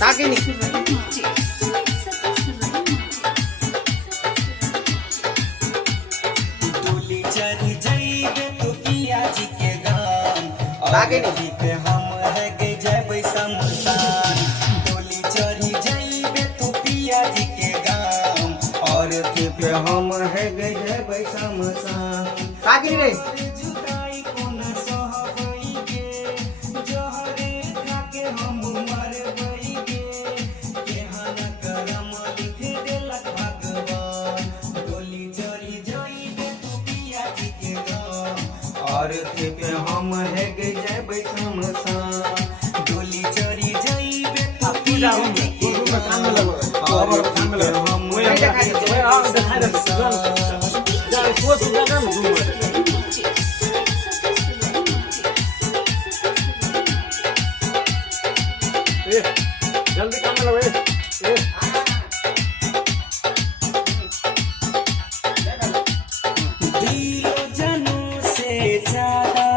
ताकि नहीं डोली चढ़ जाइबे तो पिया जी के गान ताकि और नहीं पे हम है के जय शमशान। डोली चढ़ी जाइबे तो पिया जी के गान और पे हम है के जय शमशान। ताकि नहीं रे जुदाई को न सहबई के जहरे खाके हम मरबई के केहन करम लिख देलक भगवान। डोली चढ़ी जाइबे तो पिया जी के गान और पे हम है के जय शमशान। डोली चढ़ी जाइबे तो पिया जी के गान और पे हम है के जय शमशान। जल्दी काम में लगे। दिलो जनों से ज्यादा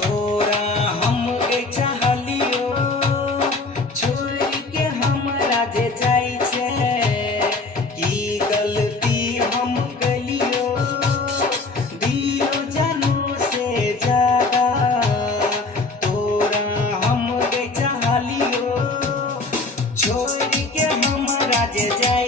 तोरा हमके चाहलियो छोड़ के हमरा जे जाई छे की गलती हम कलियो। दिलो जनों से ज्यादा तोरा हमके चाहलियो छोड़ के हमरा जे जाई